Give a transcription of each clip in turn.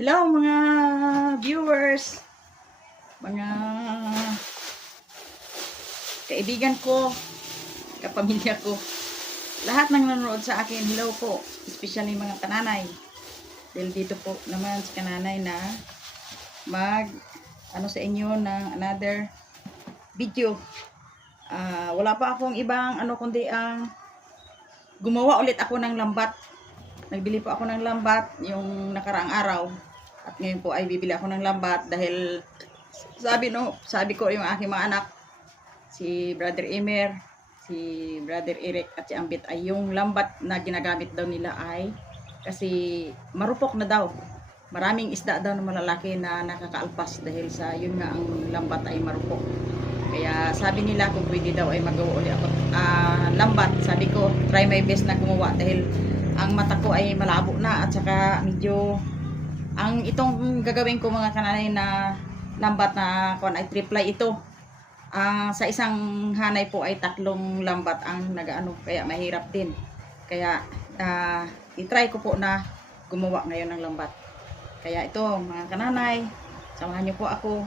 Hello mga viewers, mga kaibigan ko, kapamilya ko, lahat ng nanonood sa akin, hello po, especially mga kananay. Dahil dito po naman si kananay na sa inyo ng another video. Wala pa akong ibang kundi ang gumawa ulit ako ng lambat. Nagbili po ako ng lambat yung nakaraang araw. At ngayon po ay bibili ako ng lambat dahil sabi ko yung aking mga anak, si Brother Emer, si Brother Eric at si Ambit, ay yung lambat na ginagamit daw nila ay kasi marupok na daw. Maraming isda daw na malalaki na nakakaalpas dahil sa yun nga ang lambat ay marupok. Kaya sabi nila kung pwede daw ay magawa ulit ako lambat. Sabi ko try my best na gumawa dahil ang mata ko ay malabo na at saka medyo ang itong gagawin ko mga kananay na lambat na ay triple ito. Sa isang hanay po ay 3 lambat ang nagaano, kaya mahirap din. Kaya i-try ko po na gumawa ngayon ng lambat. Kaya ito mga kananay, samahan niyo po ako.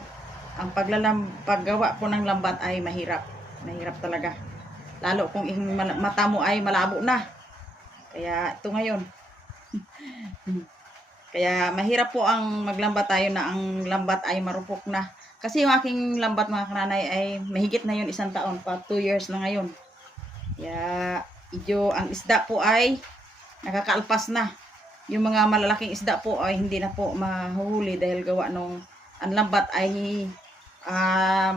Ang paggawa po ng lambat ay mahirap. Mahirap talaga. Lalo kung mata mo ay malabo na. Kaya ito ngayon. Kaya mahirap po ang maglambat tayo na ang lambat ay marupok na. Kasi yung aking lambat mga kananay ay mahigit na yun 1 taon. Pa 2 years na ngayon. Kaya ang isda po ay nakakaalpas na. Yung mga malalaking isda po ay hindi na po mahuhuli dahil gawa nung ang lambat ay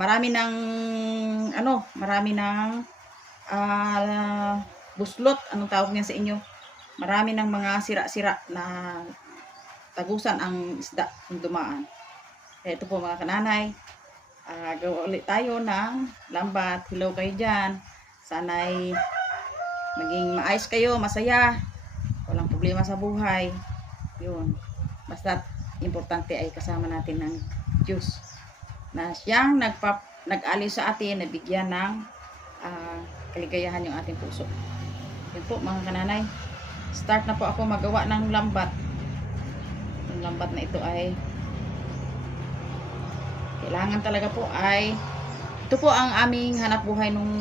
marami ng buslot, anong tawag niyan sa inyo? Marami ng mga sira-sira na tagusan ang isda kung dumaan. Kaya ito po mga kananay, gawa ulit tayo ng lambat. Hello kayo dyan. Sana'y maging maayos kayo, masaya, walang problema sa buhay. Yun. Basta importante ay kasama natin ng Diyos na siyang nag-aliw sa atin, nabigyan ng kaligayahan yung ating puso. Yun po mga kananay, start na po ako magawa ng lambat. Yung lambat na ito ay kailangan talaga po ay ito po ang aming hanap buhay nung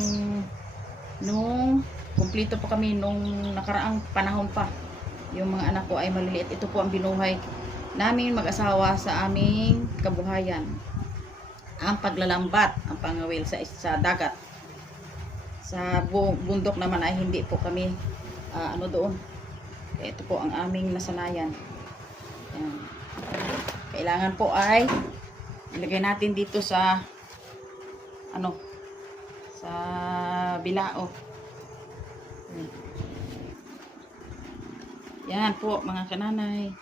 kumplito po kami nung nakaraang panahon pa. Yung mga anak ko ay maliliit. Ito po ang binuhay namin mag-asawa sa aming kabuhayan. Ang paglalambat, ang pangawil sa dagat. Sa bundok naman ay hindi po kami doon. Ito po ang aming nasanayan. Ayan. Kailangan po ay ilagay natin dito sa sa bilao. Yan po mga kananay.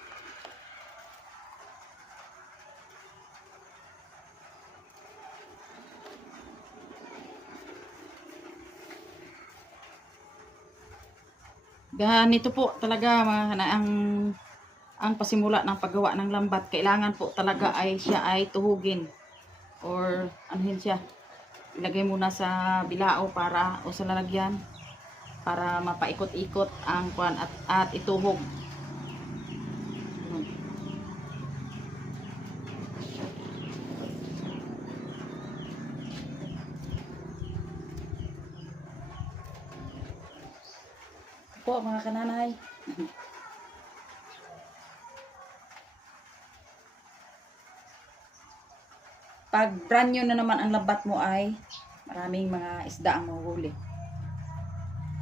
Ganito po talaga ang pasimula ng paggawa ng lambat. Kailangan po talaga ay siya ay tuhugin or anuhin siya. Ilagay muna sa bilao o sa lalagyan para mapaikot-ikot ang kwan at ituhog. Po mga kananay. Pag brand new na naman ang lambat mo ay maraming mga isda ang mahuhuli.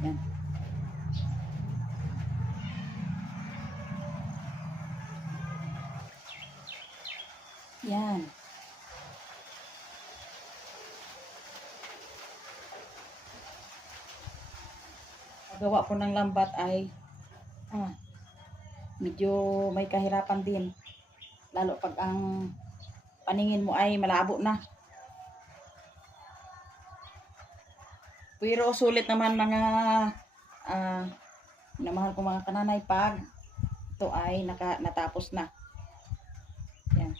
Yan. Yan. Paggawa po ng lambat ay medyo may kahirapan din. Lalo pag ang paningin mo ay malabo na. Pero sulit naman mga minamahal ko mga kananay pag ito ay natapos na. Yan.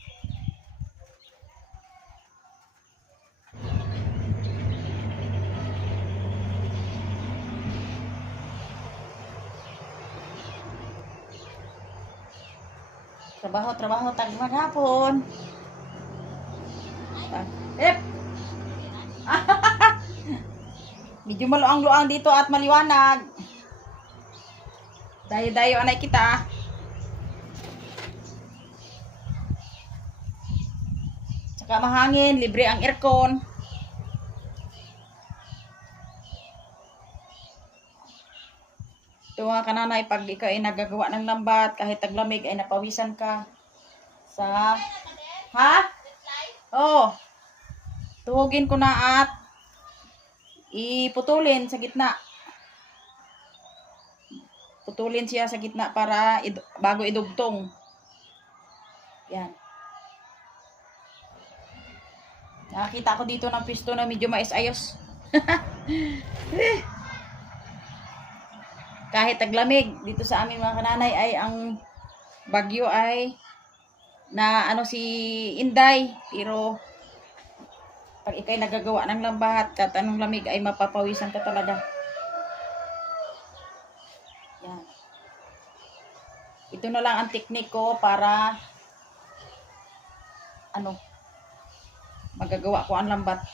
Trabaho, tag maghapon. Ep! Medyo maluang-luang dito at maliwanag. Dayo-dayo anay kita. Saka mahangin, libre ang aircon. Ito mga kananay, pag ikaw ay nagagawa ng lambat, kahit taglamig ay napawisan ka sa... Ha? Oo. Tuhugin ko na at iputulin sa gitna. Putulin siya sa gitna para bago idugtong. Yan. Nakakita ko dito ng pisto na medyo mais-ayos. Kahit taglamig dito sa amin mga kananay ay ang bagyo ay na ano si Inday, pero pag ikay nagagawa ng lambat kat anong lamig ay mapapawisan ka talaga. Yan. Ito na lang ang teknik ko para ano magagawa ko ang lambat.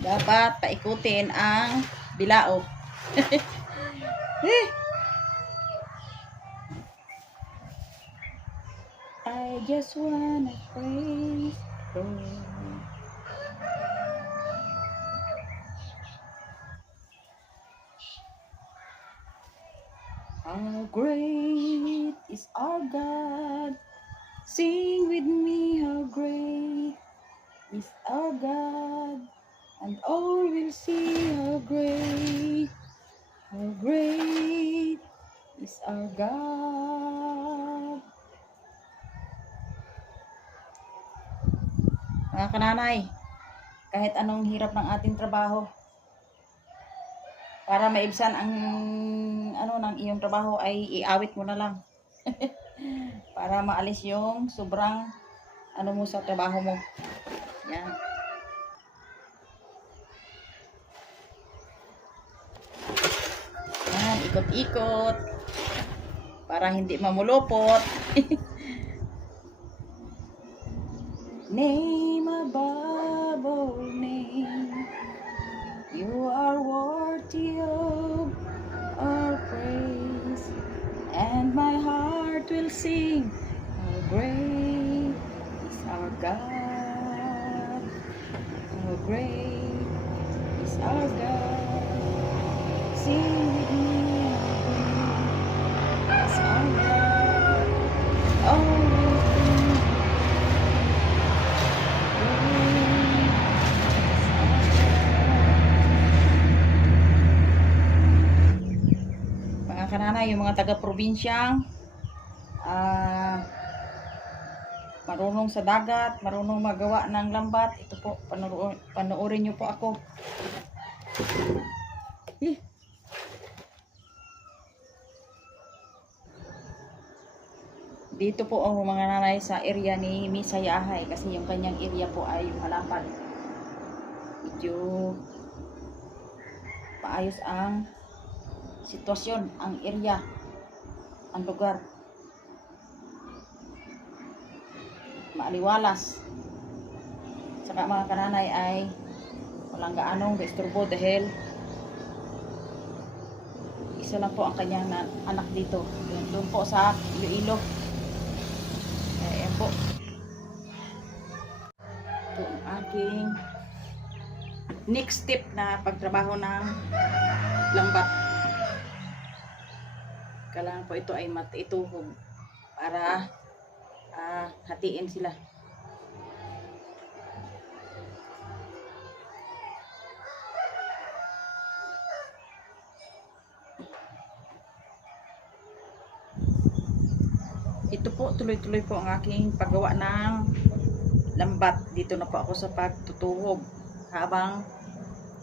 Dapat paikutin ang bilao. I just wanna praise the Lord. How great is our God. Sing with me, how great is our God. And all will see how great is our God. Mga kananay, kahit anong hirap ng ating trabaho, para maibsan ang ano ng iyong trabaho ay iawit mo na lang. Para maalis yung sobrang ano mo sa trabaho mo. Yan. Yan, ikot-ikot. Para hindi mamulupot. Name above all name, you are worthy of our praise, and my heart will sing, how great is our God, how great is our God. Sing with me, how great is our God. Oh, kananay, yung mga taga-probinsyang marunong sa dagat, marunong magawa ng lambat, ito po, panoorin nyo po ako. Dito po ang mga nanay sa area ni Misayahay, kasi yung kanyang area po ay malapad. Medyo paayos ang sitwasyon, ang area, ang lugar. Maaliwalas. Saka mga kananay ay walang gaanong gaisturbo dahil isa lang po ang kanyang anak dito. Doon po sa Iloilo. Ayan po. Ito ang aking next step na pagtrabaho ng lambat. Kailangan po ito ay ituhog para hatiin sila. Ito po, tuloy-tuloy po ang aking paggawa ng lambat. Dito na po ako sa pagtutuhog habang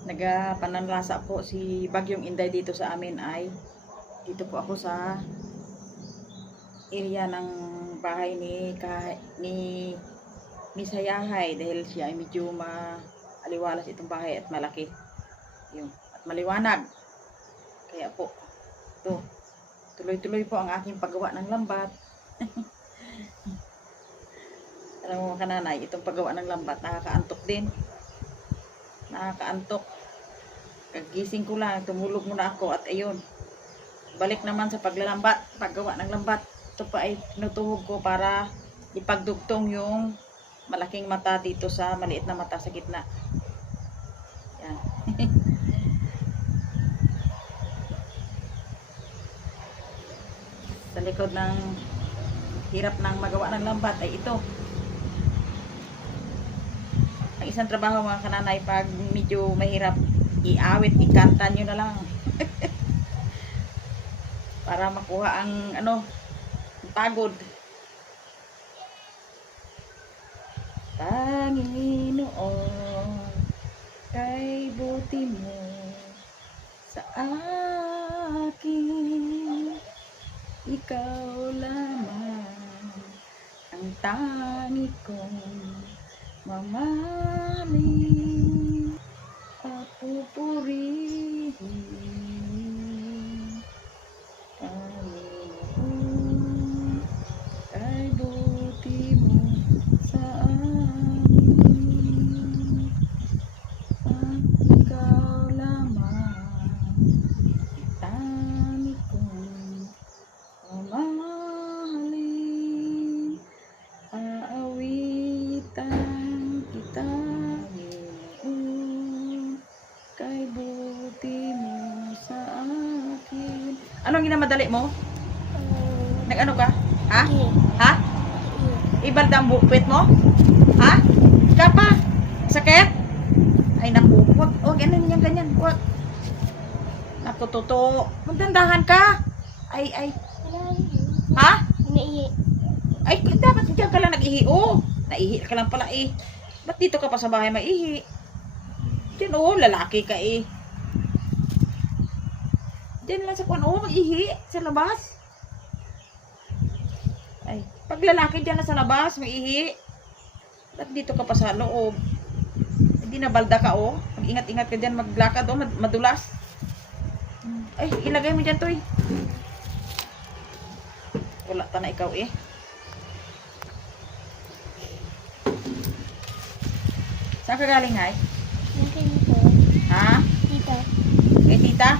nagapananlasa po si Bagyong Inday dito sa amin ay dito po ako sa area ng bahay ni Misayahay dahil siya ay medyo aliwalas itong bahay at malaki. Yun. At maliwanag. Kaya po, ito, tuloy-tuloy po ang aking paggawa ng lambat. Alam mo mga kananay, itong paggawa ng lambat, nakakaantok din. Nakakaantok. Kagising ko lang, tumulog muna ako at ayun. Balik naman sa paglalambat, paggawa ng lambat. Ito pa ay tinutuhog ko para ipagdugtong yung malaking mata dito sa maliit na mata sa gitna. Yan. Sa likod ng hirap ng magawa ng lambat ay ito. Ang isang trabaho mga kananay pag medyo mahirap, iawit, ikanta nyo na lang. Para makuha ang pagod. Panginoon, kay buti mo sa akin, ikaw lamang ang tangi kong mamahalin at pupurihin. Panginoon, kay buti mo sa amin, ikaw lamang tangi kong mamahalin, aawitan kita, Panginoon, kay buti mo sa akin. Anong ginamadali mo? Nag-ano ka? Ha? Ha? Ibal ang bukpit mo? Ha? Ika pa? Sakit? Ay naku, wag, ganyan yan, ganyan, wag. Naku, totoo. Magdandahan ka. Ay. Ha? Ay, dapat diyan ka lang nag-ihi. Oh, naihi ka lang pala eh. Ba't dito ka pa sa bahay maihi? Diyan lalaki ka eh. Diyan lang sa kuwan, mag-ihi sa labas. Ay, pag lalaki diyan lang sa labas, maihi. Ba't dito ka pa sa loob? Hindi na balda ka Mag-ingat-ingat ka diyan, maglakad madulas. Ay, ilagay mo diyan, Toy. Wala ta na ikaw eh. Saan ka galing, Hay? Ha? Tita. Kay tita?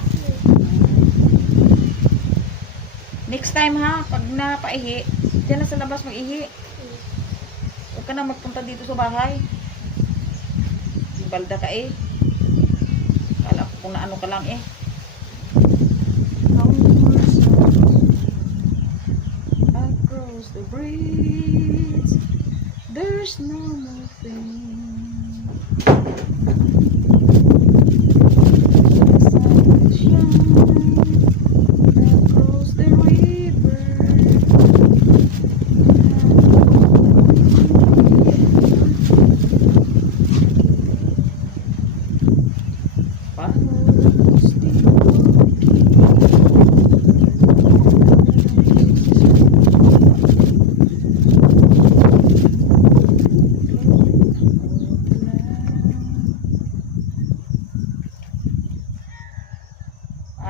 Next time ha, pag napaihi, diyan na sa labas mag-ihi. Huwag ka na magpunta dito sa bahay. Balda ka eh. Kala ko kung na ano ka lang eh. Across the bridge, there's no more thing. Across the river,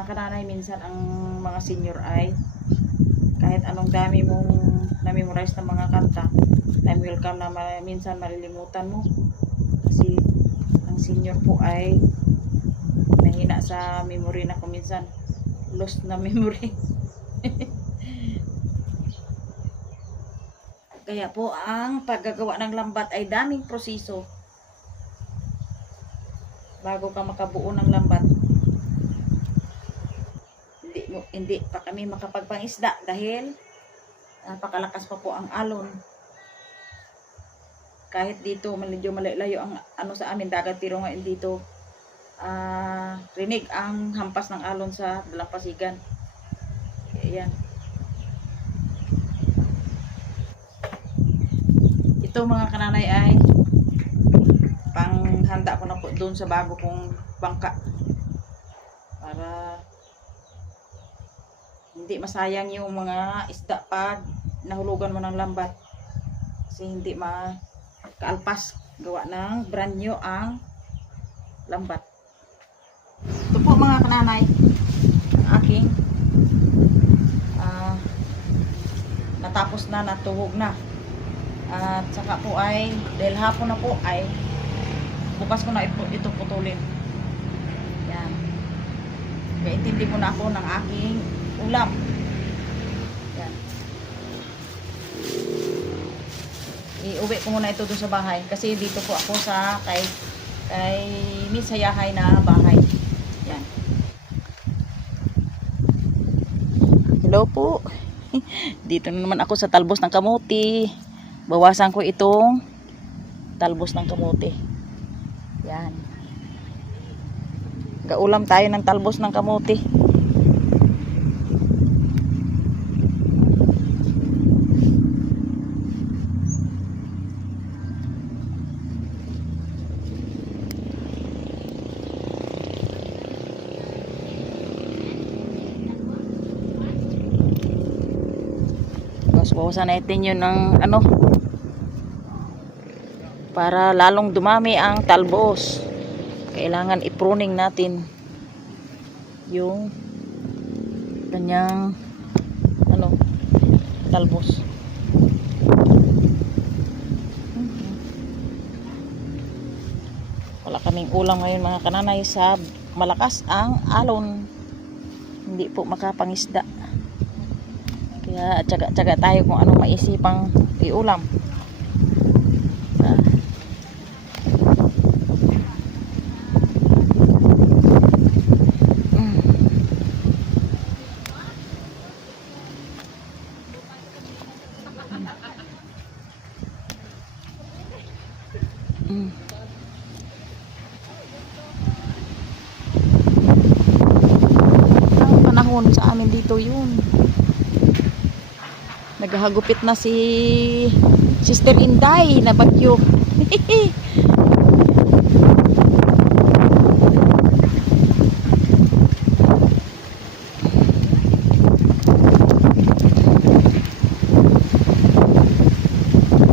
kananay minsan ang mga senior ay kahit anong dami mong na-memorize ng mga kanta, time will come na minsan malilimutan mo kasi ang senior po ay mahina sa memory na kung minsan lost na memory. Kaya po ang paggagawa ng lambat ay daming proseso bago ka makabuo ng lambat. Hindi pa kami makapagpangisda dahil napakalakas pa po ang alon. Kahit dito medyo malayo ang sa amin dagat, pero ngayon dito rinig ang hampas ng alon sa dalampasigan. Ayan. Ito mga kananay ay panghanda ko na po doon sa bago kong bangka para hindi masayang yung mga isda pag nahulugan mo ng lambat, kasi hindi makaalpas. Gawa ng brand new ang lambat. Ito po mga kananay, ang aking natapos na, natuhog na. At saka po ay, dahil hapon na po ay, bukas ko na ito putulin. Yan. Kaya intindi mo na ako ng aking ulam. Yan. Iuwi ko muna ito doon sa bahay. Kasi dito po ako sa kay Miss Hayahay na bahay. Yan. Hello po. Dito na naman ako sa talbos ng kamuti. Bawasan ko itong talbos ng kamuti. Yan. Gaulam tayo ng talbos ng kamuti. Bawasan natin yun ng ano para lalong dumami ang talbos. Kailangan i-pruning natin yung kanyang ano talbos. Wala kaming ulam ngayon mga kananay sa malakas ang alon. Hindi po makapangisda. Kaya tsaga-tsaga tayo kung anong maisipang iulam. Ang panahon sa amin dito yun. Naghahagupit na si Sister Inday na bagyo.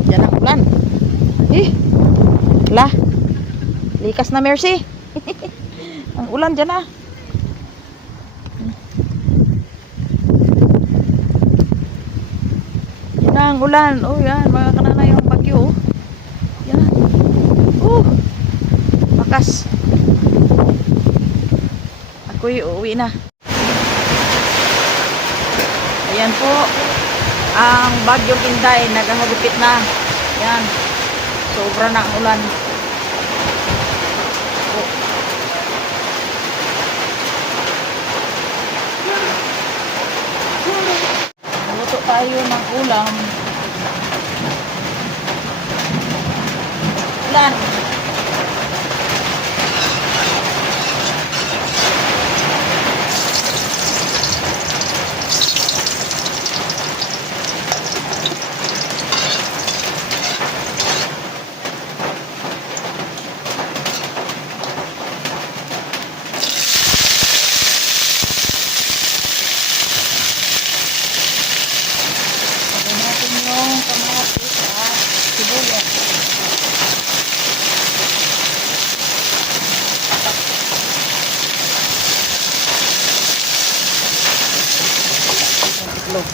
Diyan ang ulan. La. Likas na Mercy. Ang ulan diyan na. Ang ulan. Oh, yan. Mga kananay yung bagyo. Yan. Bakas. Ako'y uuwi na. Ayan po. Ang bagyong Inday. Naghahagupit na. Yan. Sobra na ang ulan. Luto tayo ng ulam. Ulan. Yung kamatis at sibuyas. Itlog.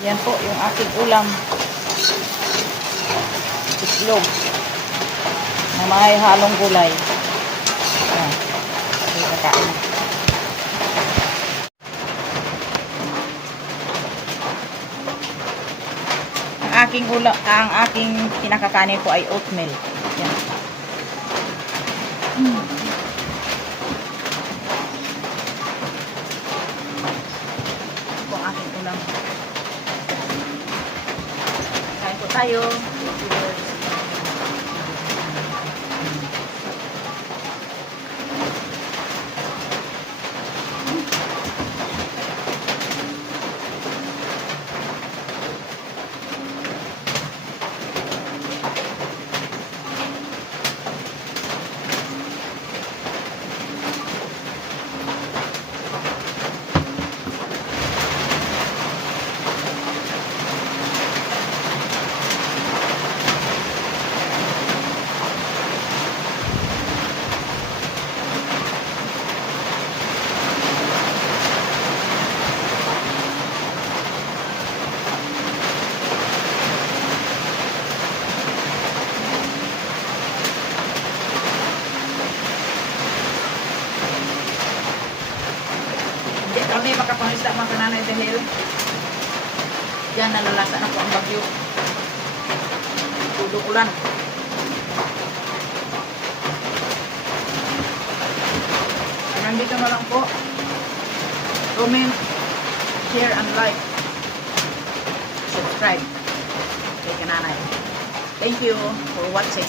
Yan po yung aking ulam. Itlog na may halong gulay. Yan. Okay, kakain. Ang aking kinakakanin po ay oatmeal. Yan. Ito ang aking ulam. tayo. Hindi kami makapangisda mga kananay dahil diyan nalalasa na po ang bagyo. Tulog ulan. Hanggang dito na lang po. Comment, share, and like. Subscribe kay kananay. Thank you for watching.